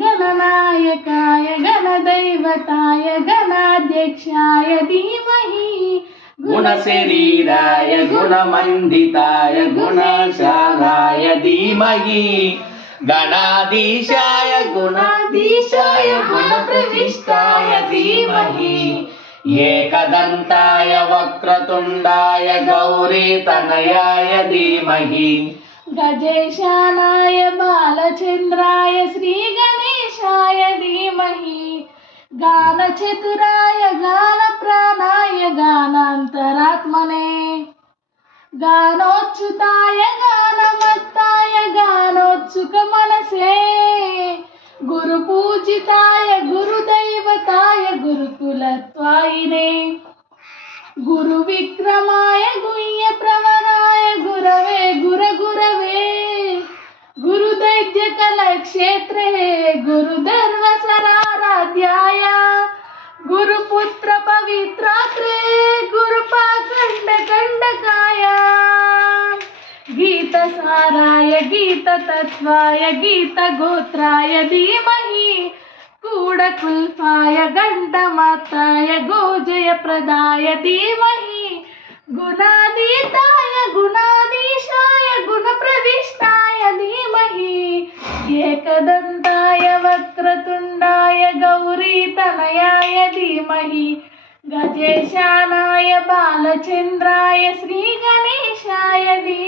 गणनायकाय गणदैवताय गणाध्यक्षाय धीमहि गुणशरीराय गुणमण्डिताय गुणशालाय धीमहि गणाधीशाय गुणाधीशाय गुणप्रविष्टाय धीमहि एकदन्ताय वक्रतुण्डाय गौरीतनयाय धीमहि गजेशानाय बालचन्द्राय श्रीगणेशाय धीमहि गानचतुराय गानप्राणाय गानान्तरात्मने गानोच्युताय गानमत्ताय गानोत्सुकमनसे गुरुपूजिताय गुरुदैवताय गुरुकुलत्वायिने गुरुविक्रमाय गुह्यप्रवराय गुरवे गुरगुरवे गुरुदैत्यकलक्षेत्रे गुरुधर्मसराराध्याय गुरुपुत्र पवित्रात्रे गुरुपाखण्डकण्डकाय गीतसाराय गीततत्त्वाय गीतगोत्राय धीमहि कूडकुल्फाय घण्टमात्राय गोजयप्रदाय धीमहि गुणातीताय गुणाधीशाय गुणप्रविष्टाय धीमहि एकदन्ताय वक्रतुण्डाय गौरीतनयाय धीमहि गजेशानाय बालचन्द्राय श्रीगणेशाय धीमहि।